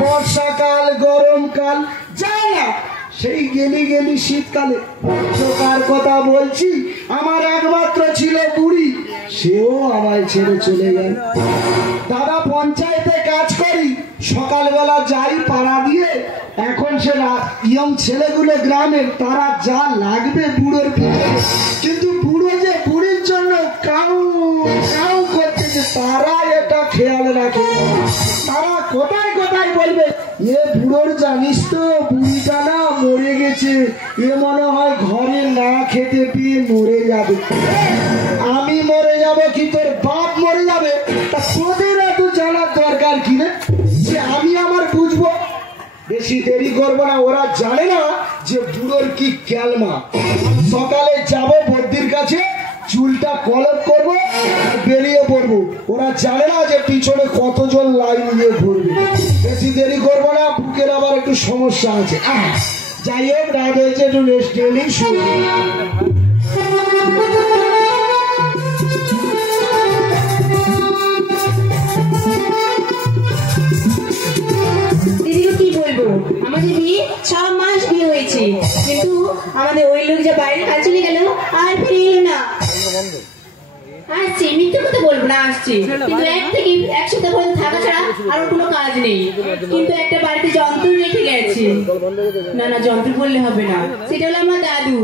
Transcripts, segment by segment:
বর্ষাকাল গরমকাল যায় না, সেই গেলি গেলি শীতকালে কার কথা বলছি, আমার একমাত্র ছিল বুড়ি, সেও আমায় ছেড়ে চলে গেল। দাদা পঞ্চায়েতে কাজ করি, সকালবেলা যাই পাড়া দিয়ে, এখন সে ইয়ং ছেলেগুলো গ্রামের, তারা যা লাগবে বুড়োর পিঠে, কিন্তু বুড়ো যে বুড়ির জন্য কাউ কাউ করছে, যে তারা এটা খেয়াল রাখে। তারা কোথায় কোথায় বলবে, এ বুড়োর জানিস তো বুড়িটা না মরে গেছে, এ মনে হয় ঘরে না খেতে পেয়ে মরে যাবে। আমি মরে যাব কি তোর বাপ মরে যাবে, তা তোদের এত জানার দরকার কি রে, যে আমি আমার বুঝবো। বেশি দেরি করবো না, ওরা জানে না যে বুড়োর কি ক্যালমা। সকালে যাব বদ্যির কাছে, চুলটা কলপ করবো, বেরিয়ে পড়বো। ওরা জানে না যে পিছনে কতজন লাইন দিয়ে ঘুরবে। বেশি দেরি করবো না, বুকের আবার একটু সমস্যা আছে। যাই হোক, রাত হয়েছে, একটু রেস্ট নিয়ে শুরু। কি বলবো, আমাদের বিয়ে 6 মাস বিয়ে হয়েছে, কিন্তু আমাদের ওই লোক যা বাইরে কাজ চলে গেল আর ফিরে এলো না। আসছে, মিথ্যে কথা বলবো না, আসছে, কিন্তু 1 থেকে 1 সপ্তাহ পর্যন্ত থাকা ছাড়া আর কোনো কাজ নেই। কিন্তু একটা বাড়িতে যন্ত্র রেখে গেছে। না না, যন্ত্র বললে হবে না, সেটা হলো আমার দাদু।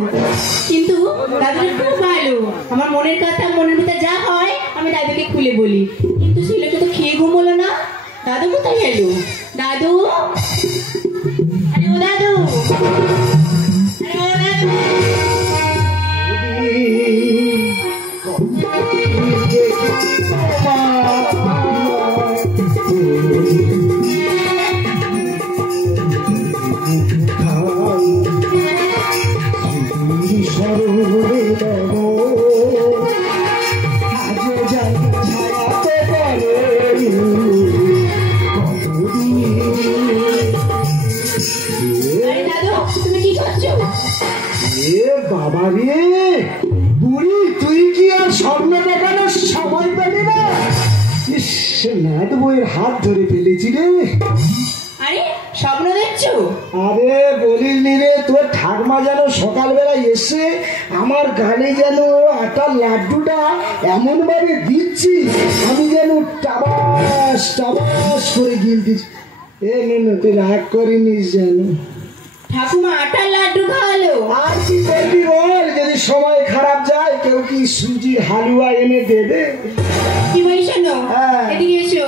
কিন্তু দাদুটা খুব ভালো, আমার মনের কথা মনের ভিতরে যা হয় আমি দাদুকে খুলে বলি। কিন্তু সেই লোকটা তো খেয়ে ঘুমোলো না। দাদু কোথায় গেল? দাদু, আরে ও দাদু, আরে ও দাদু। বাবা রে বুড়ি, তুই কি আর স্বপ্ন দেখানোর সময় পেলি না? নাদ বইয়ের হাত ধরে ফেলেছি রে। আরে স্বপ্ন দেখছো? আরে বলিনি রে, তোর ঠাকমা যেন সকালবেলা এসে আমার গানে যেন আটার লাড্ডুটা এমন ভাবে দিচ্ছি, আমি যেন টাবাস টাবাস করে গিলতেছি। এ নে, তুই রাগ করিনিস যেন। ঠাকুমা আটার লাড্ডু খাওয়ালো। আর কি করবি বল, যদি সময় খারাপ যায় কেউ কি সুজির হালুয়া এনে দেবে? কি বলি শোনো, এদিকে এসো।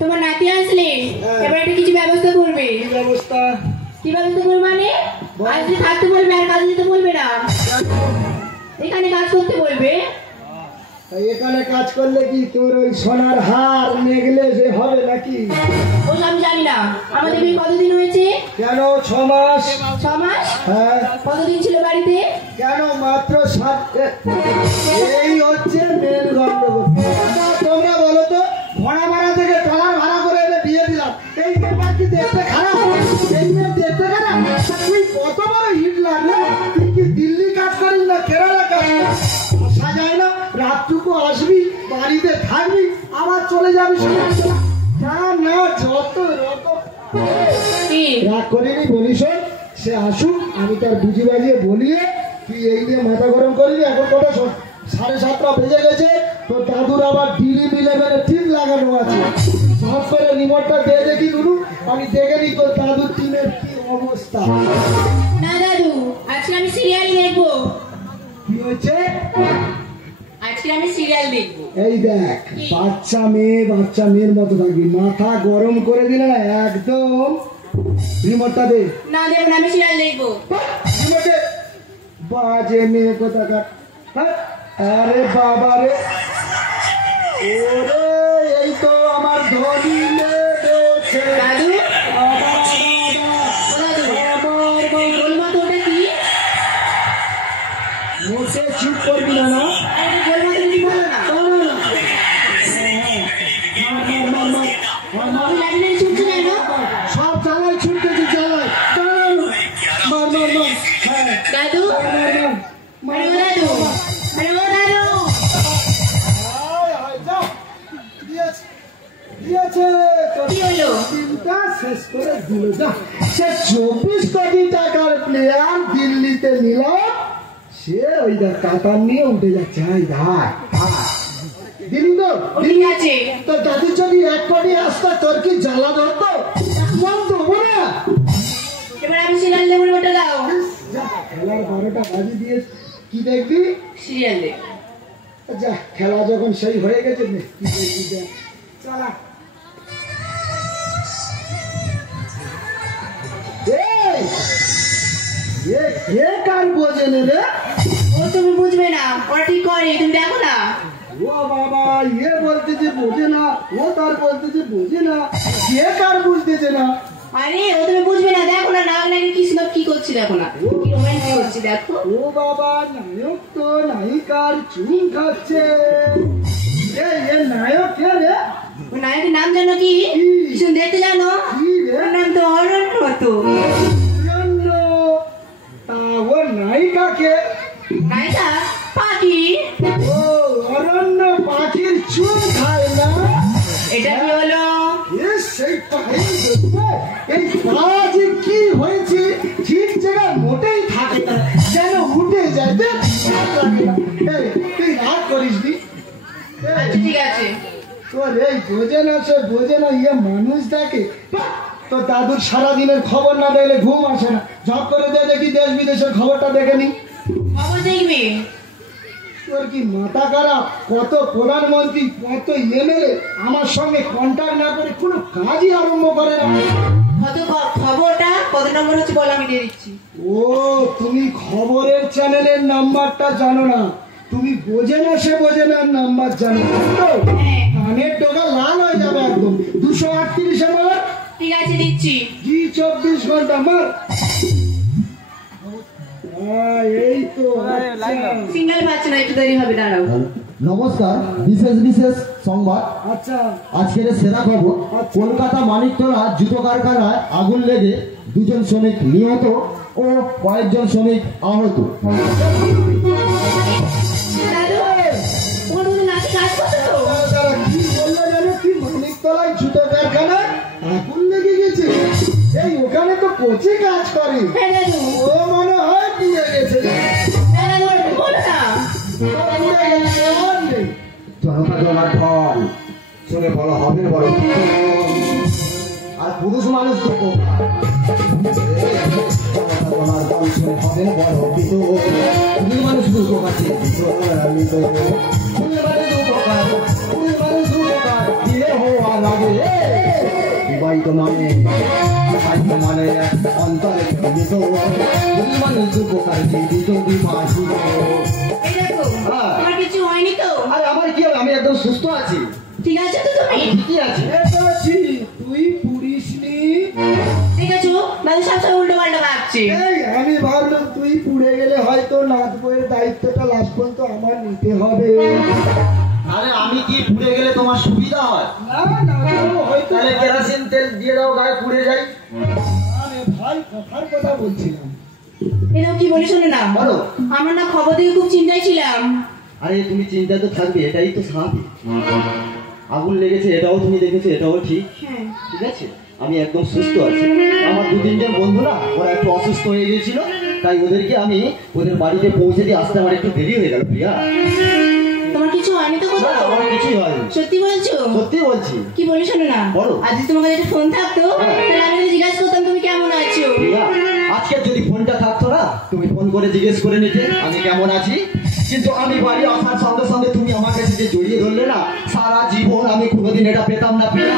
তোমার নাতি আসলে এবার একটা কিছু ব্যবস্থা করবে। কি ব্যবস্থা? কি ব্যবস্থা করবে মানে, আজকে থাকতে বলবে আর কাজ দিতে বলবে না, এখানে কাজ করতে বলবে। এখানে কাজ করলে কি তোর ওই সোনার হার নেকলেসে হবে নাকি? ওসব আমি জানি না। আমাদের বিয়ে কতদিন হয়েছে? কেন 6 মাস? 6 মাস? হ্যাঁ। কতদিন ছিল বাড়িতে? কেন মাত্র 7। এই হচ্ছে মেন গন্ডগোল। তোমরা বলো তো, ভাড়া ভাড়া থেকে ট্রলার ভাড়া করে এনে বিয়ে দিলাম, এই ব্যাপার কি দেখতে খারাপ? এই মেয়ে দেখতে খারাপ? তুই কত বড় হিট লাগলো, তুই কি দিল্লি কাজ করিস না কেরালা কাজ করিস? আসা যায় না, রাতটুকু আসবি, বাড়িতে থাকবি, আবার চলে যাবি। যা না যত রকম রাগ করিনি, বলিস সে আসুক, আমি তার বুঝি বাজিয়ে বলিয়ে, তুই এই নিয়ে মাথা গরম করিনি। এখন কত 7:30 বেজে গেছে, তোর দাদুর আবার ডিলি মিলেভেনে টিম লাগানো আছে। সব করে রিমোটটা দিয়ে দেখি নুনু, আমি দেখে নি তোর দাদুর টিমের কি অবস্থা। না দাদু, আমি সিরিয়াল দেখবো। এই দেখ, বাচ্চা মেয়ের মতো থাকবি, মাথা গরম করে দিলে না একদম। রিমোটটা দে। না দেব না, আমি সিরিয়াল দেখবো। রিমোটে বাজে মেয়ে কোথাকার। হ্যাঁ? আরে বাবা রে, ওরে এই তো আমার ধনী লেগেছে। দাদু, ও দাদু, গোলমা তো ওটা কি? মোটে চুপ করবি না না। আরে গোলমা তুমি বলো না। তুমি লাঠি ছুটছো কেন? সব চালাই ছুটতেছি, চালাই মার মার মার। হ্যাঁ দাদু, আরে ও দাদু, আরে ও দাদু। কি হলো? শেষ করে দিল। যা, সে 24 কোটি টাকার প্লেয়ার দিল্লিতে নিল, সে ওই কাতার নিয়ে উঠে যাচ্ছে। দিল্লি তো ঠিক আছে। তো দাদু যদি 1 কোটি আসতো, তোর কি জ্বালা ধরতো? মন দেবো না। এবার আমি সিরিয়াল দেখবো, ওটা দাও। যা, খেলার 12টা বাজি দিয়ে কি দেখবি? সিরিয়াল দেখ। যা, খেলা যখন সেই হয়ে গেছে, নে, কি দেখবি দেখ। চলা। এ কার বোঝে রে? ও তুমি বুঝবে না, ওরা ঠিক করে, তুমি দেখো না। ও বাবা, এ বলতে যে বোঝে না, ও তার বলতে যে বোঝে না, এ কার বুঝতেছে না? আরে ও তুমি বুঝবে না, দেখো না, নায়ক নায়িকা কৃষ্ণ কি করছি, দেখো না, কি রোম্যান্স করছি, দেখো। ও বাবা, নায়ক তো নায়িকার চুম খাচ্ছে। এ নায়ক কে রে? ওই নায়কের নাম জানো কি? কিছু দেখতে জানো? কি রে? ওর নাম তো অরণ্য। তো অরণ্য। তা ও নায়িকা কে? নায়িকা পাখি। ও, অরণ্য পাখির চুম খায় না? এটা কি হলো? সেই পাখির জন্য এই পাজি কি হয়েছে, ঠিক জায়গায় মোটেই থাকে না, যেন উঠে যায়। তুই রাগ করিস নি। আচ্ছা ঠিক আছে। তোর এই বোঝে না, সে বোঝে না, ইয়ে মানুষ দেখে। তো দাদুর সারাদিনের খবর না দেখলে ঘুম আসে না, ঝপ করে দেখি দেশ বিদেশের খবরটা দেখে নি। খবর দেখবে? তোর কি মাথা খারাপ? কত প্রধানমন্ত্রী, কত এমএলএ আমার সঙ্গে কন্ট্যাক্ট না করে কোনো কাজই আরম্ভ করে না। খবরটা কত নম্বর হচ্ছে বল, আমি দিয়ে দিচ্ছি। ও, তুমি খবরের চ্যানেলের নাম্বারটা জানো না, তুমি বোঝে না সে বোঝে না নাম্বার জানো তো? কানের টোকা লাল হয়ে যাবে একদম। 238 আমার। ঠিক আছে দিচ্ছি। জি 24 ঘন্টা মার। এই তো সিগন্যাল পাচ্ছে না, একটু দেরি হবে, দাঁড়াও। নমস্কার, বিশেষ সংবাদ। আচ্ছা, আজকের সেরা খবর, কলকাতা মানিকতলা জুতো কারখানায় আগুন লেগে 2 জন শ্রমিক নিহত ও কয়েকজন শ্রমিক আহত। দাদু, ওখানে তুমি নাচে কাজ করছো তো? তারা কি বললো জানো? কি মানিকতলায় জুতো কারখানায় আগুন লেগে গেছে। এই ওখানে তো কোচি কাজ করে। হ্যাঁ দাদু। ও মনে হয় দিয়ে গেছে। হ্যাঁ দাদু, বলো না। পুড়ে গেছে, আর নেই। জনতা জনার ফল শুনে বড় হবে বড়, আর পুরুষ মানুষ তো বিবাহিত মানে মানে অন্তরে মানুষ উপকার এই দেখো, তোমার কিছু হয়নি তো? আরে আমার কি হবে, আমি একদম সুস্থ আছি। ঠিক আছে তো তুমি? কি আছে? এটা আছি, তুই পুড়িসনি। ঠিক আছে, দাদু সবসময় উল্টো পাল্টা ভাবছে। এই আমি ভাবলাম তুই পুড়ে গেলে হয়তো নাচ বইয়ের দায়িত্বটা লাস্ট পর্যন্ত আমার নিতে হবে। আরে আমি কি পুড়ে গেলে তোমার সুবিধা হয়? না না, হয়তো তাহলে কেরোসিন তেল দিয়ে দাও, গায়ে পুড়ে যাই। আরে ভাই, কথার কথা বলছিলাম। এরকম কি বলি শোনো না, বলো। আমরা না খবর দেখে খুব চিন্তায় ছিলাম। আরে তুমি চিন্তা তো থাকবে, এটাই তো স্বাভাবিক। আগুন লেগেছে এটাও তুমি দেখেছো, এটাও ঠিক। হ্যাঁ। ঠিক আছে, আমি একদম সুস্থ আছি। আমার 2-3 জন বন্ধুরা ওরা একটু অসুস্থ হয়ে গিয়েছিল, তাই ওদেরকে আমি ওদের বাড়িতে পৌঁছে দিয়ে আসতে আমার একটু দেরি হয়ে গেল। প্রিয়া, তোমার কিছু হয়নি তো? না, কোথাও আমার কিছুই হয়নি, সত্যি বলছো? সত্যি বলছি। কি বলি শোনো না, বলো। আজ যদি তোমার কাছে ফোন থাকতো তাহলে আমি যদি জিজ্ঞাসা করতাম তুমি কেমন আছো। প্রিয়া, আজকে যদি ফোনটা থাকতো না তুমি ফোন করে জিজ্ঞেস করে নিতে আমি কেমন আছি। কিন্তু আমি বাড়ি আসার সঙ্গে সঙ্গে তুমি আমার কাছে যে জড়িয়ে ধরলে না, সারা জীবন আমি কোনোদিন এটা পেতাম না পিয়া।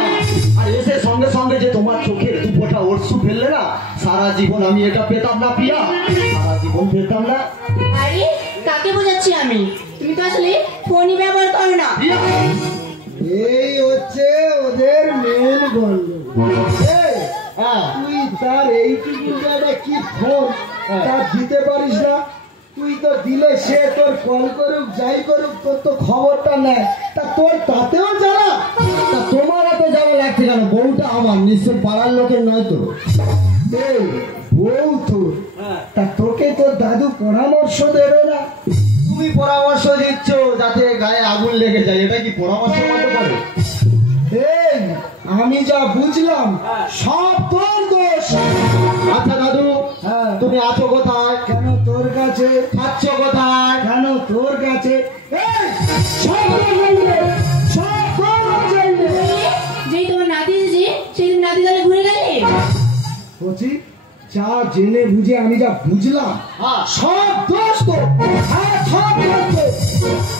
আর এসে সঙ্গে সঙ্গে যে তোমার চোখে দু ফোঁটা অশ্রু ফেললে না, সারা জীবন আমি এটা পেতাম না পিয়া, সারা জীবন পেতাম না। আরে কাকে বোঝাচ্ছি আমি? তুমি তো আসলে ফোনই ব্যবহার করো না। পিয়া, এই হচ্ছে ওদের মেন গন্ডগোল। এই, তুই তার এইটুকু জায়গা কি ফোন তা দিতে পারিস না? তুই তো দিলে সে তোর কল করুক যাই করুক তোর তো খবরটা নেয়, তা তোর তাতেও যারা। তা তোমার এত যাওয়া লাগছে কেন? বউটা আমার, নিশ্চয় পাড়ার লোকের নয় তো? এই বউ তোর, তা তোকে তোর দাদু পরামর্শ দেবে না? তুমি পরামর্শ দিচ্ছ যাতে গায়ে আগুন লেগে যায়, এটা কি পরামর্শ হতে পারে? এই আমি যা বুঝলাম সব তোর দোষ। আচ্ছা দাদু, হ্যাঁ। তুমি আছো কোথায়? কেন তোর কাছে? খাচ্ছ কোথায়? কেন তোর কাছে? এই, সব তোর জন্যে, সব তোর জন্যে। যেই তোমার নাতি এসেছে সেই তুমি নাতি দলে ঘুরে গেলে। বলছি যা জেনে বুঝে আমি যা বুঝলাম হ্যাঁ। সব দোষ তো। হ্যাঁ, সব দোষ তো।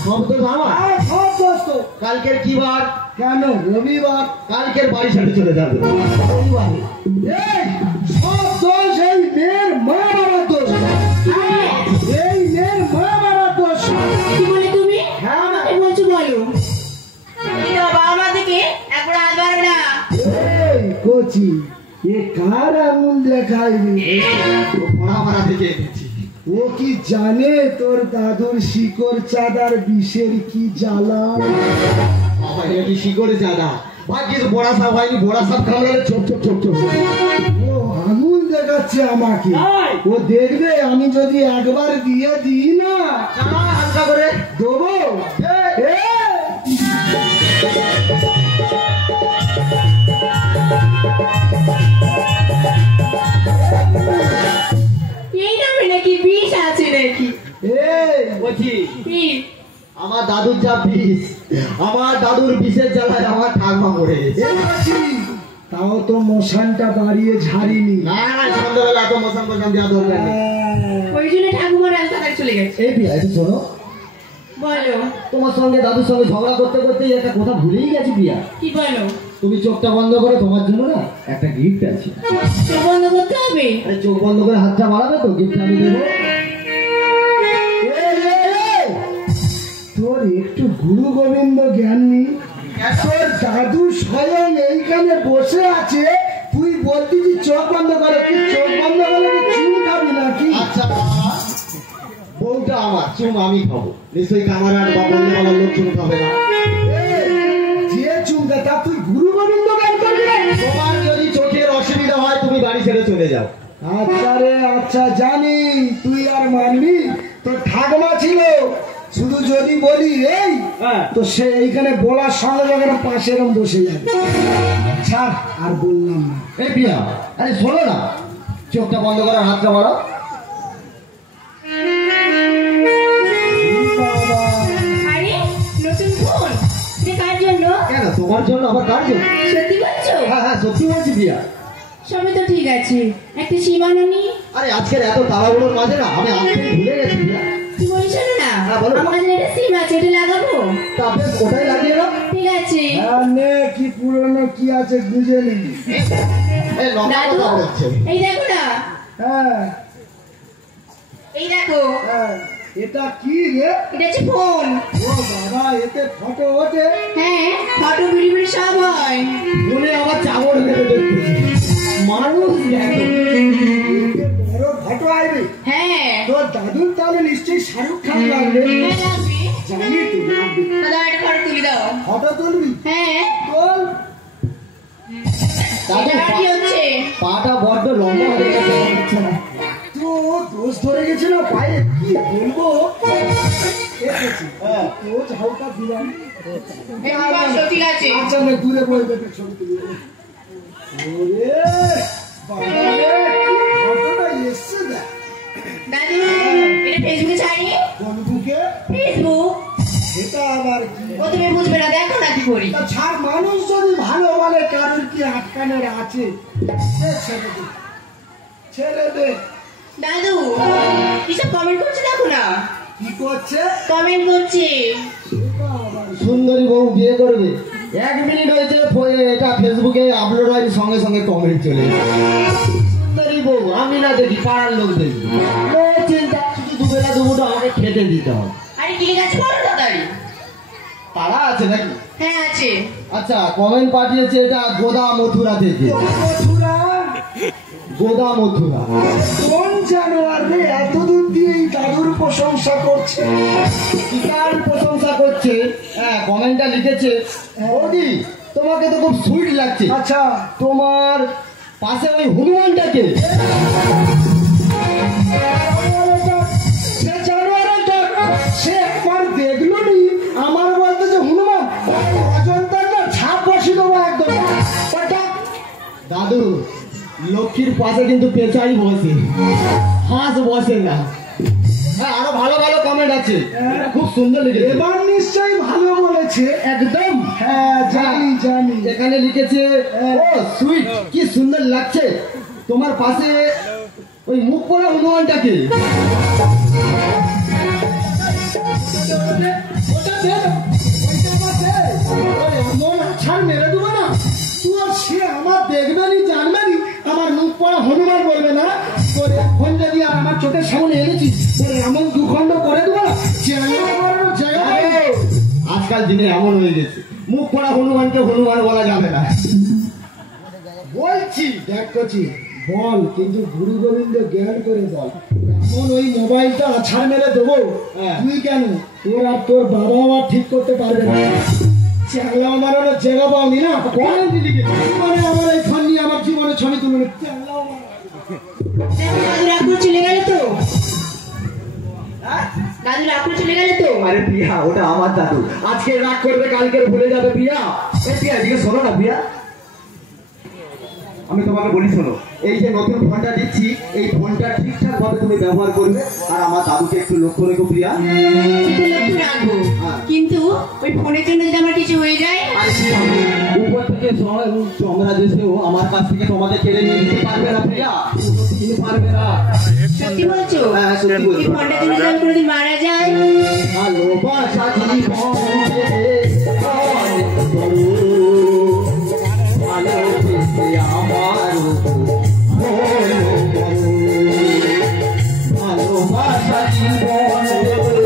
সব তো আমার। হ্যাঁ, সব দোষ তো। কালকের কি বার? কেন রবিবার? কালকের বাড়ি ছেড়ে চলে যাবে। রবিবার। এই সব দোষ এই মেয়ের মা বাবার দোষ। এই মেয়ের মা বাবার দোষ। কি বলে তুমি? হ্যাঁ। আমাকে বলছো বলো। এই তো বাবা মা থেকে একবার হাত বাড়বে না। এই কোচি এ কার আঙুল দেখাইবি? পড়া মারা থেকে এসেছি। ও কি জানে তোর দাদুর শিকড় চাঁদার বিষের কি জ্বালা? বাবা এটা কি শিকড়ে জাদা? ভাগ্যিস বড়া সাপ হয়নি, বড়া সাপ কামড়ালে ছোপ ছোপ ছোপ ছোপ। ও আঙুল দেখাচ্ছে আমাকে। ও দেখবে আমি যদি একবার দিয়ে দিই না হালকা করে দেবো। এই, এই নামে নাকি বিষ আছে নাকি? এই বলছি কি? আমার দাদুর যা বিষ, আমার দাদুর বিষের জ্বালায় আমার ঠাকমা মরে গেছে। এই আছি। তাও তো মশানটা বাড়িয়ে ঝাড়িনি। না না, সন্ধ্যাবেলা এত মশান মশান দেওয়া দরকার নেই। ওই জন্য ঠাকুমার রাস্তায় চলে গেছে। এই পিয়া একটু শোনো, বলো তোমার সঙ্গে দাদুর সঙ্গে ঝগড়া করতে করতে একটা কথা ভুলেই গেছি পিয়া। কি বলো? তুমি চোখটা বন্ধ করো, তোমার জন্য না একটা গিফট আছে। চোখ বন্ধ করতে হবে? আরে চোখ বন্ধ করে হাতটা বাড়াবে তো, গিফট আমি দেবো। এই, এই, তোর একটু গুরু গোবিন্দ জ্ঞান নেই? তোর দাদু স্বয়ং এইখানে বসে আছে, তুই বলতিস চোখ বন্ধ করে। তুই চোখ বন্ধ করে কি চুন খাবি নাকি? আচ্ছা বাবা, বউটা আমার, চুম আমি খাবো। নিশ্চয়ই কামারার বা বন্ধুবালার লোক চুম খাবে না। এই, যে চুমটা তা তুই গুরু গোবিন্দ জ্ঞান করবি না? তোমার যদি চোখের অসুবিধা হয় তুমি বাড়ি ছেড়ে চলে যাও। আচ্ছা রে আচ্ছা, জানি তুই আর মানবি। তোর ঠাকমা ছিল, শুধু যদি বলি এই তো সে এইখানে বলার সঙ্গে সঙ্গে পাশে এরকম বসে যাবে। ছাড়, আর বললাম না। এই পিয়া, আরে শোনো না, চোখটা বন্ধ করার হাতটা বাড়াও। বাবা, আরে নতুন ফোন, এটা কার জন্য? কেন তোমার জন্য? আবার কার জন্য? সত্যি বলছো? হ্যাঁ হ্যাঁ, সত্যি বলছি পিয়া। সবই তো ঠিক আছে, একটা সীমানানি। আরে আজকের এত তাড়াহুড়োর মাঝে না আমি আসতে ভুলে গেছি পিয়া। কি বলিস না? হ্যাঁ, বলো। আমার কাছে একটা সিম আছে, এটা লাগাবো। তা আপনি ওটাই লাগিয়ে নাও। ঠিক আছে। হ্যাঁ, নে কি পুরনো কি আছে বুঝে নি। এই লম্বা দাদু কথা বলছে। এই দেখো না, হ্যাঁ এই দেখো, হ্যাঁ, এটা কি রে? এটা হচ্ছে ফোন। ও বাবা, এতে ফটো ওঠে? হ্যাঁ, ফটো ভিডিও সব হয়। মনে আমার চাবড় মেরে দেখতেছি মানুষ দেখো। এতে বড় ফটো আইবে? হ্যাঁ তোর দাদুর তাহলে নিশ্চয়ই শাহরুখ খান লাগবে। হ্যাঁ, লাগবে। জানি তো লাগবে। দাদা একটা ফটো তুলে দাও। ফটো তুলবি? হ্যাঁ, তোর দাদু এটা কি হচ্ছে? পাটা বড্ড লম্বা হয়ে গেছে। তো দোষ ধরে গেছে না পায়ে, কি বলবো। এসেছি। তো ঝাউটা দিলাম। এই বসো, ঠিক আছে। আচ্ছা, না দূরে বলবে তো ছবি তুলি। ওরে বাবা রে, কি ফটোটা এসছে দেখ। দাদু এটা ফেসবুকে ছাড়ি। কোন বুকে? ফেসবুক। এটা আবার কি? ও তুমি বুঝবে না, দেখো না কি করি। তা ছাড়, মানুষ যদি ভালো বলে কারোর কি আটকানোর আছে? ছেড়ে দে, ছেড়ে দে। দাদু কিসব কমেন্ট করছে দেখো না, কি করছে? কমেন্ট করছে। সুন্দরী বউ বিয়ে করবে, 1 মিনিট হয়েছে এটা ফেসবুকে আপলোড হয়, সঙ্গে সঙ্গে কমেন্ট চলে যায়। সুন্দরী বউ আমি না দেখি, পাড়ার লোক দেখি। ও চিন্তা, শুধু দুবেলা দুপুরটা আমাকে খেতে দিতে হবে। আরে কি লেখা আছে বলো তাড়াতাড়ি। পাড়া আছে নাকি? হ্যাঁ আছে। আচ্ছা, কমেন্ট পাঠিয়েছে এটা গোদা মথুরা থেকে। মথুরা? গোদা মথুরা কোন জানোয়ার রে এত দূর দিয়ে এই দাদুর প্রশংসা করছে? কার প্রশংসা করছে? হ্যাঁ, কমেন্টটা লিখেছে, বৌদি তোমাকে তো খুব সুইট লাগছে। আচ্ছা, তোমার পাশে ওই হনুমানটাকে। সে জানোয়ারের ডাক, সে একবার দেখলো নি আমার বলতে যে হনুমান, অজন্তার না ছাপ বসে দেবো একদম। দাদু, লক্ষ্মীর পাশে কিন্তু পেঁচাই বসে, হাঁস বসে না। হ্যাঁ, আরো ভালো ভালো কমেন্ট আছে, খুব সুন্দর লিখেছে। এবার নিশ্চয়ই ভালো বলেছে। একদম। হ্যাঁ জানি জানি। এখানে লিখেছে, ও সুইট, কি সুন্দর লাগছে তোমার পাশে ওই মুখ পড়া হনুমানটাকে। ছাড় মেরে দেবো না তুই, সে আমার দেখবে নি জানবে নি, আমার মুখ পড়া হনুমান বলবে না। তোর এখন যদি আর আমার চোখের সামনে এনেছিস তোর এমন দুখণ্ড করে দেবো না, আজকাল দিনে এমন হয়ে গেছে, মুখ পড়া হনুমানকে হনুমান বলা যাবে না। বলছি দেখ করছি বল, কিন্তু গুরু গোবিন্দ জ্ঞান করে বল। এখন ওই মোবাইলটা আছাড় মেরে দেবো, তুই কেন, তোর আর তোর বাবা আর ঠিক করতে পারবে না। চ্যাংলা মারানোর জায়গা পাওনি না, মানে আমার এই ফোন নিয়ে আমার জীবনে ছবি তুলে চ্যাংলাও দাদু রাগ করে চলে গেল তো, দাদু রাগ করে চলে গেল তো। আরে প্রিয়া, ওটা আমার দাদু, আজকে রাগ করবে কালকে ভুলে যাবে। প্রিয়া, এই প্রিয়া এদিকে শোনো না। প্রিয়া, আমি তোমাকে বলি শোনো, এই যে নতুন ফোনটা দিচ্ছি, এই ফোনটা ঠিকঠাক ভাবে তুমি ব্যবহার করবে, আর আমার দাদুকে একটু লক্ষ্য রেখো প্রিয়া। লক্ষ্য রাখবো, কিন্তু ওই ফোনের জন্য যদি আমার কিছু হয়ে যায়, আর কি হবে? উপর থেকে চন্দ্রা দেশেও আমার কাছ থেকে তোমাকে কেড়ে নিয়ে নিতে পারবে না প্রিয়া, নিতে পারবে না। সত্যি বলছো? হ্যাঁ, সত্যি বলছি। এই ফোনটা যদি আমি কোনোদিন মারা যায়, ভালোবাসা জীবনে অনেক বড়, ভালোবেসে আমার ভালোবাসা জীবনে অনেক বড়,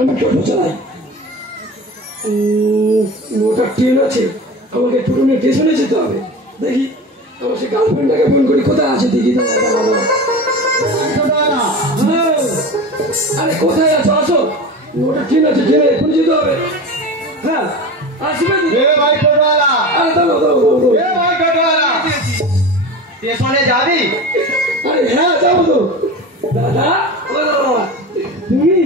আমি টোটো চালাই। ওটা ট্রেন আছে, আমাকে টুটুনে স্টেশনে যেতে হবে। দেখি আমার সে গার্লফ্রেন্ডটাকে ফোন করি, কোথায় আছে দেখি। আরে কোথায় আছো, আসো। ওটা ট্রেন আছে, ট্রেনে এক্ষুনি যেতে হবে। হ্যাঁ আসবে। আরে দাঁড়াও স্টেশনে যাবি? আরে হ্যাঁ যাবো তো। দাদা, তুমি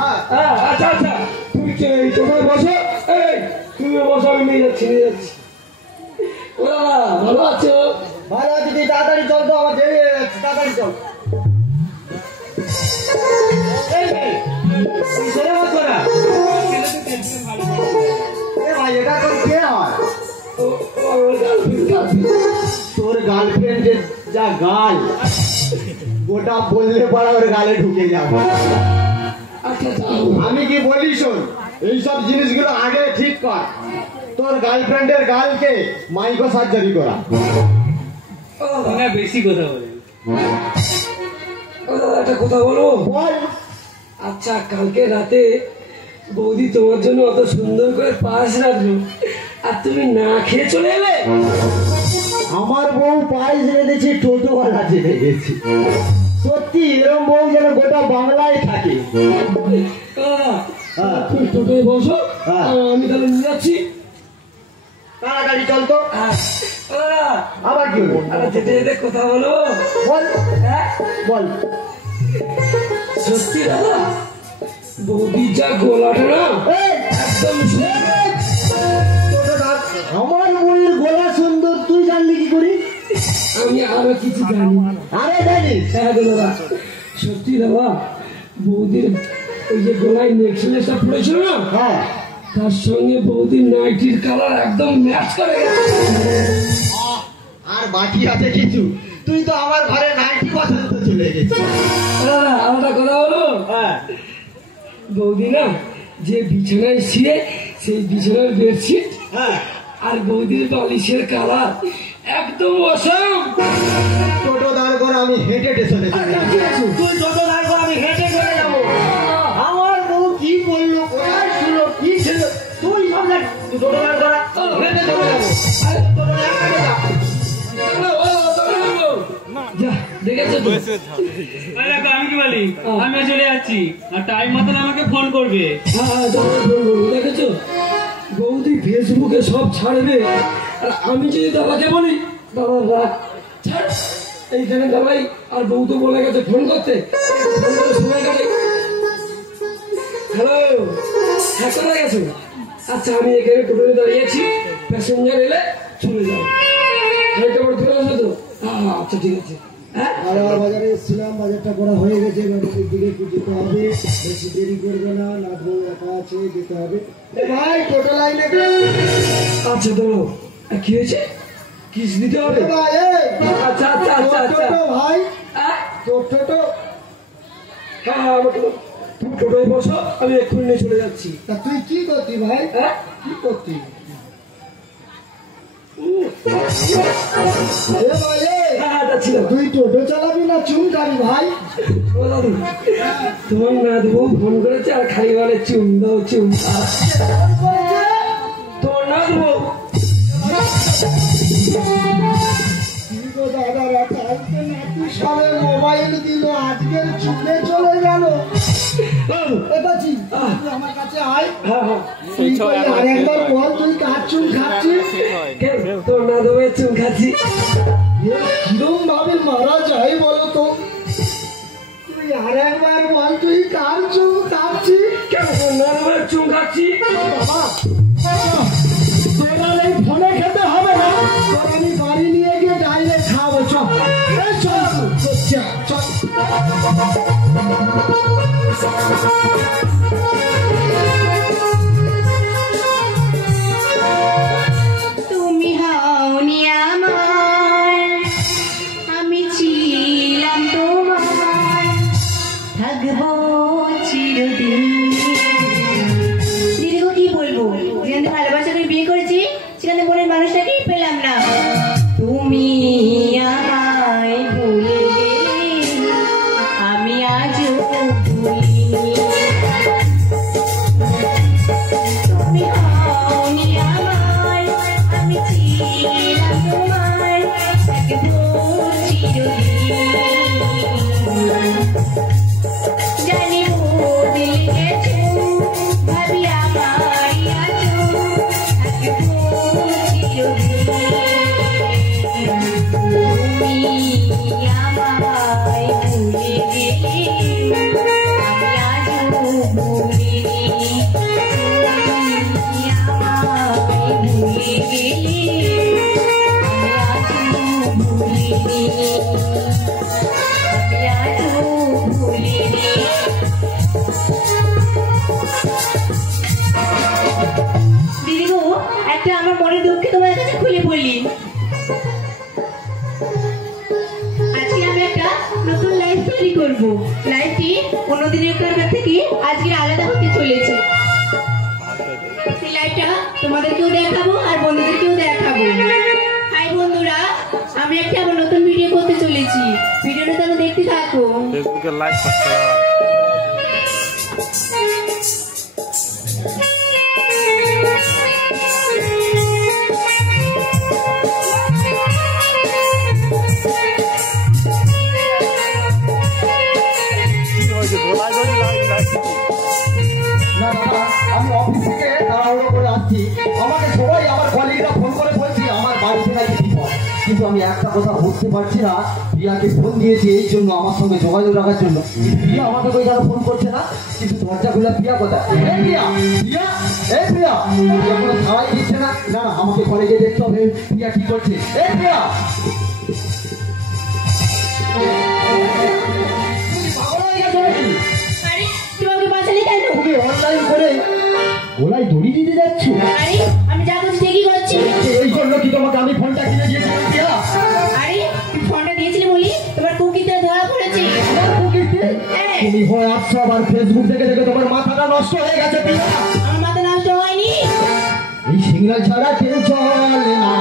হ্যাঁ আচ্ছা আচ্ছা তুমি তোমার বসো এই তুমি বসো আমি নিয়ে যাচ্ছি ও দাদা ভালো আছো? ভালো আছি, তুই তাড়াতাড়ি চল তো, আমার দেরি হয়ে যাচ্ছে, তাড়াতাড়ি চল। এই ভাই তুমি চলে আসো না। এ ভাই, এটা তোর কে হয়? তোর গার্লফ্রেন্ডের যা গাল, গোটা বললে পড়া ওর গালে ঢুকে যাবে। আচ্ছা আমি কি বলি শোন, এইসব জিনিসগুলো আগে ঠিক কর। তোর গার্লফ্রেন্ডের গালকে মাইক্রো সার্জারি করা। বেশি কথা বলে। ও দাদা একটা কথা বলো। বল। আচ্ছা কালকে রাতে বৌদি তোমার জন্য অত সুন্দর করে পায়েস রাখলো আর তুমি না খেয়ে চলে এলে? আমার বউ পায়েস রেঁধেছে, টোটোওয়ালা জেনে গেছি। সত্যি এরকম বউ যেন গোটা বাংলায় থাকে। হ্যাঁ। তুমি টোটোয় বসো, হ্যাঁ। আমি তাহলে নিয়ে যাচ্ছি। তাড়াতাড়ি চল তো। আবার কি হলো? আরে যেতে যেতে কথা বলো। বল। হ্যাঁ? বল। সত্যি দাদা বৌদির যা গলাটা না এই, একদম আমার বউয়ের গলা সুন্দর, তুই জানলি কি করি? আমি আরো কিছু জানি। আরে জানিস? হ্যাঁ গো দাদা সত্যি দাদা বৌদির ওই যে গলায় নেকলেসটা পড়েছিল না, হ্যাঁ। তার সঙ্গে বৌদির নাইটির কালার একদম ম্যাচ করে গেছে। আর বাকি আছে কিছু? তুই তো আমার ঘরে নাইটি পছন্দ চলে গেছিস। দাদা আলাদা কথা বলো। হ্যাঁ। বৌদি না যে বিছানায় শুয়ে সেই বিছানার বেডশিট হ্যাঁ। আর বৌদির বালিশের কালার একদম অসম। টোটো দাঁড় করে আমি হেঁটে স্টেশনে চলে যাবো। তুই টোটো দাঁড় করে আমি হেঁটে চলে যাবো। আমার বউ কি বললো, কোথায় ছিল, কি ছিল, তুই সামনে টোটো দাঁড় করা, হেঁটে চলে যাবো। আরে টোটো দাঁড় করে যা। যা দেখেছো তো? আরে দেখো, আমি কি বলি, আমি চলে যাচ্ছি আর টাইম মতন আমাকে ফোন করবে। হ্যাঁ দেখেছো বৌদি ফেসবুকে সব ছাড়বে আর আমি যদি দাদাকে বলি দাদা রাগ ছাড় এইখানে দাদাই আর বউ তো বলে গেছে ফোন করতে, ফোন করে সময় কাটে। হ্যালো হ্যাঁ কোথায় গেছো? আচ্ছা আমি এখানে টোটোতে দাঁড়িয়েছি, প্যাসেঞ্জার এলে চলে যাও। খানিকটা পর ফিরে আসবে তো? হ্যাঁ আচ্ছা ঠিক আছে। হ্যাঁ আর বাজারে এসেছিলাম, বাজারটা করা হয়ে গেছে, বাজারের দিকে একটু যেতে হবে, বেশি দেরি করবে না, নাচবো একা আছে, যেতে হবে। এ ভাই টোটো লাইনে আচ্ছা দাঁড়াও কি হয়েছে? কিস দিতে হবে? ভাই, আচ্ছা আচ্ছা আচ্ছা আচ্ছা টোটো ভাই, হ্যাঁ টোটো। হ্যাঁ আমার তুমি টোটোয় বসো, আমি এক্ষুনি নিয়ে চলে যাচ্ছি। তা তুই কি করতি ভাই? হ্যাঁ কি করতি? এ ভাই, হ্যাঁ যাচ্ছি না। তুই টোটো চালাবি না চুন খাবি ভাই? ও দাদু তোমার নাথ বউ ফোন করেছে আর খালি বলে চুম দাও চুম দাও। তোমার নাথ বউ কি গো দাদারা, কালকে নাকি সবে মোবাইল দিল, আজকের চুলে চলে গেল। এবাছি তুই আমার কাছে আয়, হ্যাঁ হ্যাঁ তুই কই আরেকবার বল, তুই কার চুন খাচ্ছিস? কেন তোর নাথ বউয়ের চুম খাচ্ছি। এ কিরম ভাবে মারা যায় বলো তো? তুই আরেকবার বল, তুই কার চুন খাচ্ছিস? কেন তোর নাথ বউয়ের চুম খাচ্ছি? বাবা, তোর আর এই ফোনে খেতে হবে না, তোর আমি বাড়ি নিয়ে গিয়ে ডাইরেক্ট খাওয়াবো। চল এই চল চল তুমি হওনি আমার, আমি ছিলাম তোমার, থাকবো চিরদিন। দিদি গো কি বলবো, যেখানে ভালোবাসা করে বিয়ে করেছি সেখানে মনের মানুষটাকেই পেলাম না। তুমি আমায় ভুলে গেলে, আমি আজও ভুলিনি। তুমি হওনি আমার, আমি ছিলাম তোমার, থাকবো চিরদিন। জানি বদলে গেছে করব। লাইফটি অন্যদিনের কারবার থেকে আজকে আলাদা হতে চলেছে। সেই লাইফটা তোমাদেরকেও দেখাবো আর বন্ধুদেরকেও দেখাবো। হাই বন্ধুরা, আমি একটা আবার নতুন ভিডিও করতে চলেছি। ভিডিওটা তোমরা দেখতে থাকো। ফেসবুকে লাইভ করতে না দাদা, আমি অফিস থেকে তাড়াহুড়ো করে আসছি। আমাকে সবাই আমার কলিগরা ফোন করে বলছি আমার বাড়িতে নাকি বিপদ। কিন্তু আমি একটা কথা বুঝতে পারছি না, প্রিয়াকে ফোন দিয়েছি এই জন্য আমার সঙ্গে যোগাযোগ রাখার জন্য। প্রিয়া আমাকে কই যেন ফোন করছে না, কিন্তু দরজা খুলে প্রিয়া কোথায়? এই প্রিয়া, প্রিয়া, এই প্রিয়া, প্রিয়া কোনো খাওয়াই দিচ্ছে না। না না, আমাকে কলেজে দেখতে হবে প্রিয়া কি করছে। এই প্রিয়া, তুমি পাগল হয়ে গেছো নাকি? আরে তোমাকে বাঁচালে কেন? তুমি অনলাইন করে ওলাই দড়ি দিতে যাচ্ছ? আরে আমি যা করছি ঠিকই করছি। এই জন্য কি তোমাকে আমি ফোনটা কিনে দিয়েছি? প্রিয়া, আরে তুমি ফোনটা দিয়েছিলে বলি তোমার কুকিতে ধরা পড়েছে। হ্যাঁ, তুমি হোয়াটসঅ্যাপ আর ফেসবুক দেখে দেখে তোমার মাথাটা নষ্ট হয়ে গেছে প্রিয়া। আমার মাথা নষ্ট হয়নি। এই সিগন্যাল ছাড়া কেউ চলে না,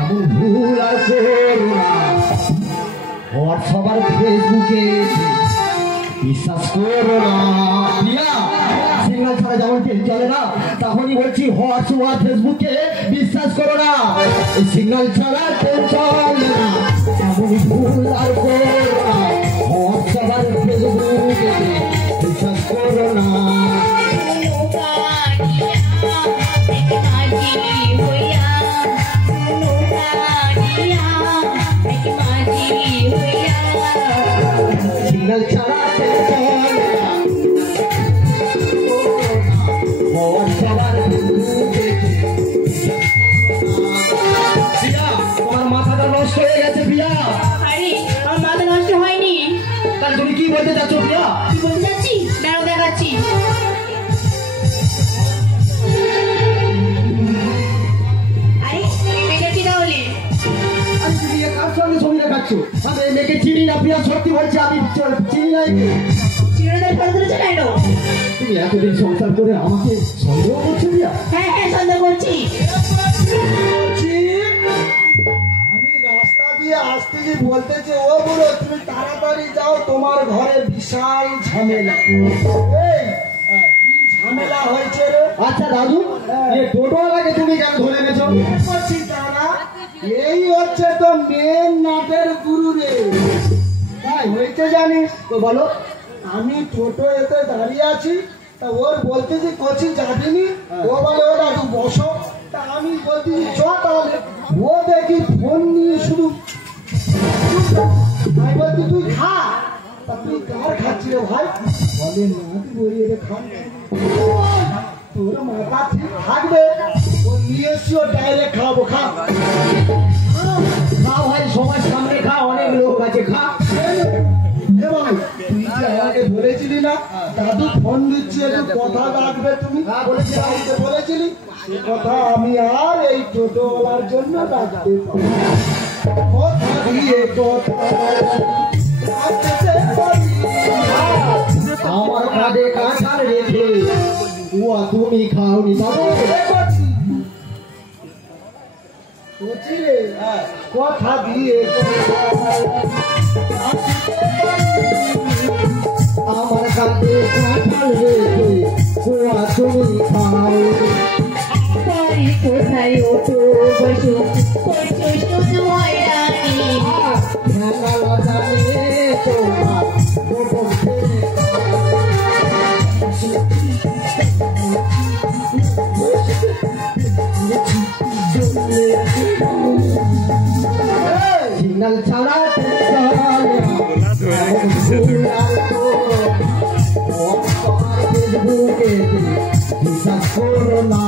এমন ভুল আর করো না। হোয়াটসঅ্যাপ আর ফেসবুকে বিশ্বাস করো না প্রিয়া। সিগন্যাল ছাড়া যেমন ট্রেন চলে না, তখনই বলছি হোয়াটসঅ্যাপ আর ফেসবুকে বিশ্বাস করো না। এই সিগন্যাল ছাড়া ট্রেন চলে না, এমন ভুল আর করো না। হোয়াটসঅ্যাপ আর ফেসবুকে বিশ্বাস করো না। সিগন্যাল ছাড়া ট্রেন চলে না, হোয়াটসঅ্যাপ আর ফেসবুকে। প্রিয়া, তোমার মাথাটা নষ্ট হয়ে গেছে প্রিয়া। আরে আমার মাথা নষ্ট হয়নি। তাহলে তুমি কি বলতে চাচ্ছ প্রিয়া? কি বলতে চাচ্ছি দাঁড়াও দেখাচ্ছি। আরে দেখেছি তাহলে। আমি তুমি কার সঙ্গে ছবি দেখাচ্ছ? আমি এই মেয়েকে চিনি না প্রিয়া, সত্যি বলছি আমি চিনি না একে। চিরদিন ফোন করেছো কেন? তুমি এতদিন সংসার করে আমাকে সন্দেহ করছো প্রিয়া? হ্যাঁ হ্যাঁ সন্দেহ করছি। আমি রাস্তা দিয়ে আসতে গিয়ে বলতেছে, ও বুড়ো তুমি তাড়াতাড়ি যাও, তোমার ঘরে বিশাল ঝামেলা। এই কি ঝামেলা হয়েছে রে? আচ্ছা দাদু, এই টোটোওয়ালাকে তুমি কেন ধরে এনেছো? বলছি দাঁড়া, এই হচ্ছে তো মেন নাটের গুরু রে। তাই হয়েছে জানিস তো বলো। আমি টোটো এতে দাঁড়িয়ে আছি, তা ওর বলতেছি কচি যাবিনি, ও বলে ও দাদু বসো। তা আমি বলতেছি চ তাহলে। ও দেখি ফোন নিয়ে শুধু আমি বলছি তুই খা। তা তুই কার খাচ্ছি রে ভাই? বলে নাতি বলি রে খা। তোর মাথা ঠিক থাকবে, ও নিয়ে এসছি, ও ডাইরেক্ট খাবো। খা খাও ভাই, সবার সামনে খা, অনেক লোক আছে, খা। এ ভাই, তুই যে আমাকে বলেছিলি না দাদু ফোন দিচ্ছি একটু কথা রাখবে, তুমি বাড়িতে বলেছিলি, সে কথা আমি আর এই টোটোওয়ালার জন্য রাখতে পারি না। কথা দিয়ে কথা রাখতে পারি না। আমার কাঁধে কাঁঠাল রেখে উয়া তুমি খাওনি দাদু। বলছি রে, কথা দিয়ে আমার কাঁধে কাঁঠাল রেখে উয়া তুমি খাওনি। বাড়ি কোথায় ওঠো বসো করছো শুধু হয়রানি। ঝামেলা জানে তোমার গোপন ছেলে। সিগন্যাল ছাড়া ফেসবুকে বিশ্বাস করো না।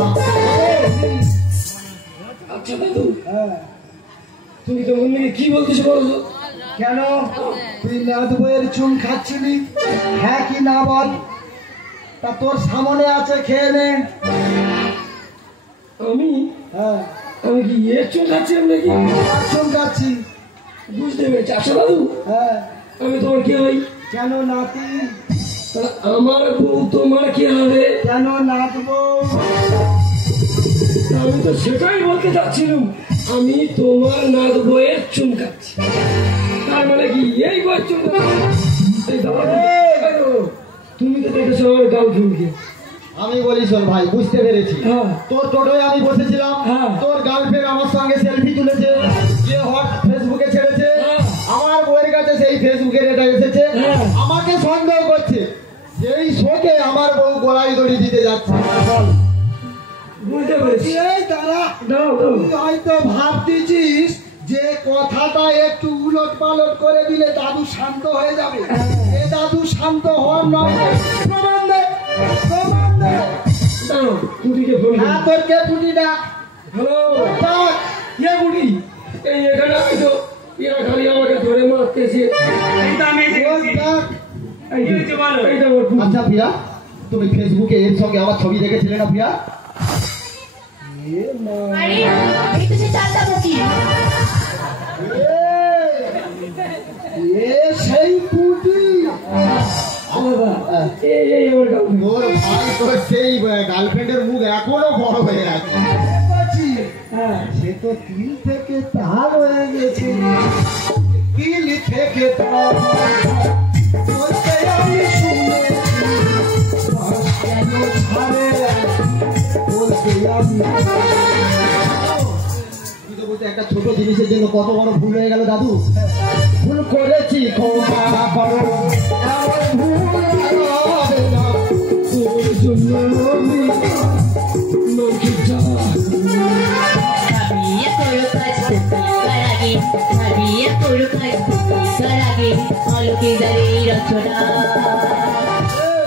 আচ্ছা দাদু, তুমি তো মনে কি বলতেছো বলো তো? কেন তুই নাদ বইয়ের চুন খাচ্ছিলি? হ্যাঁ কি না বল? তা তোর সামনে আছে, খেয়ে নে। আমি হ্যাঁ, আমি কি এর চোখ খাচ্ছিলাম নাকি? চুন খাচ্ছি। বুঝতে পেরেছি। আচ্ছা দাদু, হ্যাঁ, আমি তোমার কি হই? কেন নাতি? তাহলে আমার বউ তোমার কি হবে? কেন নাচবো? আমি তো সেটাই বলতে চাচ্ছিলাম, আমি তোমার নাচ বইয়ের চুন খাচ্ছি। তার মানে কি এই বইয়ের চুন তুমি তো দেখেছো আমার গার্লফ্রেন্ডকে। আমি বলি শোন ভাই, বুঝতে পেরেছি। হ্যাঁ। তোর টোটোয় আমি বসেছিলাম, হ্যাঁ। তোর গার্লফ্রেন্ড আমার সঙ্গে সেলফি তুলেছে, যে হট ফেসবুকে ছেড়েছে। হ্যাঁ। আমার বউয়ের কাছে সেই ফেসবুকের এটা এসেছে, হ্যাঁ। আমাকে সন্দেহ করছে। সেই শোকে আমার বউ গলায় দড়ি দিতে যাচ্ছে। বুঝতে পেরেছি। এই দাঁড়া, দাও দাও। তুই হয়তো ভাবতেছিস যে কথাটা একটু উলট পালট করে দিলে দাদু শান্ত হয়ে যাবে। এ দাদু শান্ত হওয়ার নয়। প্রমাণ দে, প্রমাণ দে। দাও কুটিকে ফোন করো। হ্যাঁ, তোর কে পুটি ডাক? হ্যালো ডাক। কে বুড়ি? এই এখানে আমি তো এরা খালি আমাকে ধরে মারতেছে। এই তো আমি এসে ওর গেছি। ডাক। এই কি হয়েছে বলো? এইটা আমার বুড়ি। আচ্ছা প্রিয়া, তুমি ফেসবুকে এর সঙ্গে আমার ছবি দেখেছিলে না প্রিয়া? এ মা, আরে এই তো সে চালটা মুখি। এ সেই পুটি। বাবা, এই আমার গার্লফ্রেন্ড। তোর ভাই তোর সেই গার্লফ্রেন্ডের মুখ এখনো বড় হয়ে আছে। দেখছি, হ্যাঁ সে তো তিল থেকে তাল হয়ে গেছে। তিল থেকে তাল বলতে আমি শুনেছি, বাস কেন ছাড়ে বলতে আমি। তুই তো বলতে একটা ছোট জিনিসের জন্য কত বড় ভুল হয়ে গেল দাদু। ভুল করেছি, ক্ষমা করো, এমন ভুল আর হবে না। তোর জন্য আমি লোকে যা ভাবিয়ে করো কাজ তার আগে, ভাবিয়ে করো কাজ তার আগে, আলোকে যারে এই রচনা।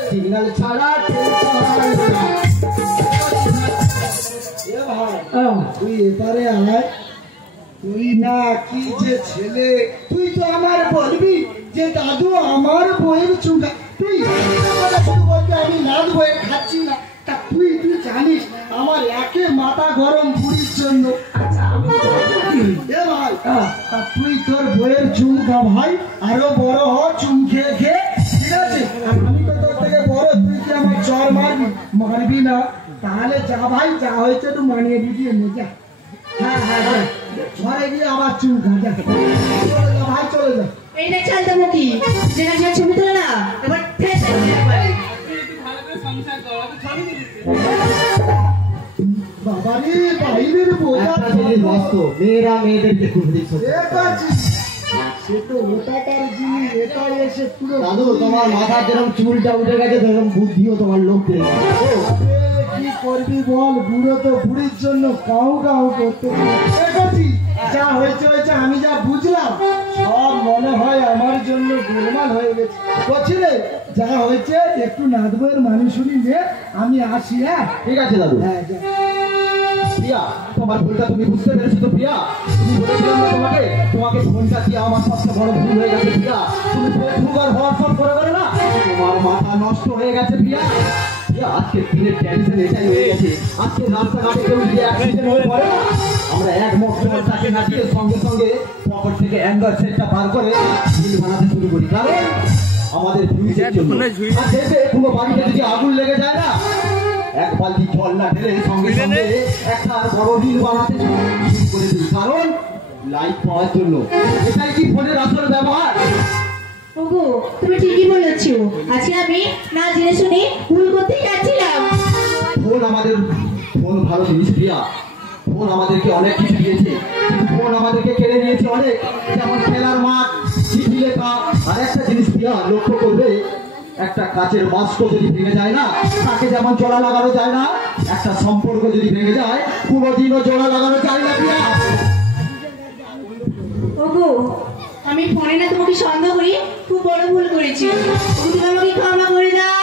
সিগন্যাল ছাড়া ট্রেন চলে না। এ ভাই, হ্যাঁ তুই এপারে আয়। তুই না কি যে ছেলে, তুই তো আমার বলবি যে দাদু আমার বইয়ের চুলা। তুই শুধু বলতে আমি নাচ বইয়ের খাচ্ছি না। তা তুই জানিস আমার একে মাথা গরম বুড়ির জন্য। এ ভাই, হ্যাঁ তা তুই তোর বইয়ের চুল খা ভাই, আরো বড় হ চুন খেয়ে খেয়ে, ঠিক আছে? আর আমি তো তোর থেকে বড়, তুই কি আমার চর মারবি? মারবি না? তাহলে যা ভাই, যা হয়েছে একটু মানিয়ে বুঝিয়ে নে, যা। হ্যাঁ হ্যাঁ হ্যাঁ, ঘরে গিয়ে আবার চুল খা, যা। চলে যা ভাই, চলে যা। এই দেখ চালটা মুখি, যেখানে যে ছবি তোলে না, এবার ফেস একবার। একটু ভালো করে সংসার করো, তো ছবি দিচ্ছি। বাবারে, বাইরের বোঝা একটা জিনিস বাস্তব, মেয়েরা মেয়েদেরকে খুব দিচ্ছে। সে তো ওটাকার জিনিস, এটাই এসে পুরো দাদু, তোমার মাথার যেরকম চুলটা উঠে গেছে, সেরকম বুদ্ধিও তোমার লোক পেয়ে গেছে। আরে, কি করবি বল, বুড়ো তো বুড়ির জন্য কাউ কাউ করতে দেখেছি। যা হয়েছে হয়েছে, আমি যা বুঝলাম সব মনে হয় আমার জন্য গোলমাল হয়ে গেছে। বলছি রে, যা হয়েছে একটু নাচবের মানুষ শুনি নে, আমি আসি। হ্যাঁ ঠিক আছে দাদু। হ্যাঁ, যা। প্রিয়া, তোমার ভুলটা তুমি বুঝতে পেরেছো তো প্রিয়া? তুমি বলেছিলাম না তোমাকে, তোমাকে ফোনটা দিয়ে আমার সবচেয়ে বড় ভুল হয়ে গেছে প্রিয়া। তুমি ফেসবুক আর হোয়াটসঅ্যাপ করে না, তোমার মাথা নষ্ট হয়ে গেছে প্রিয়া। প্রিয়া, আজকের দিনের টেনশন এটাই হয়ে গেছে। আজকে রাস্তাঘাটে কেউ যদি অ্যাক্সিডেন্ট হয়ে পড়ে না, আমরা এক মোটর তাকে নাচিয়ে সঙ্গে সঙ্গে পকেট থেকে অ্যান্ড্রয়েড সেটটা বার করে বিল বানাতে শুরু করি। কারণ আমাদের পুলিশের জন্য। আর দেশে কোনো বাড়িতে যদি আগুন লেগে যায় না, এক বালতি জল না ঢেলে সঙ্গে সঙ্গে একটা বড় রিল বানাতে শুরু করে দিই। কারণ লাইট পাওয়ার জন্য। এটাই কি ফোনের আসল ব্যবহার? ওগো, তুমি ঠিকই বলেছো। আজকে আমি না জেনে শুনে ভুল করতে যাচ্ছিলাম। ফোন ভালো জিনিস প্রিয়া। ফোন আমাদেরকে অনেক কিছু দিয়েছে, কিন্তু ফোন আমাদেরকে কেড়ে নিয়েছে অনেক। যেমন খেলার মাঠ, চিঠি লেখা। আর একটা জিনিস প্রিয়া, লক্ষ্য করবে, একটা কাচের বাস্ক যদি ভেঙে যায় না, তাকে যেমন জোড়া লাগানো যায় না, একটা সম্পর্ক যদি ভেঙে যায়, কোনোদিনও জোড়া লাগানো যায় না প্রিয়া। ওগো, আমি ফোনে না তোমাকে সন্দেহ করি, খুব বড় ভুল করেছি। তুমি আমাকে ক্ষমা করে দাও।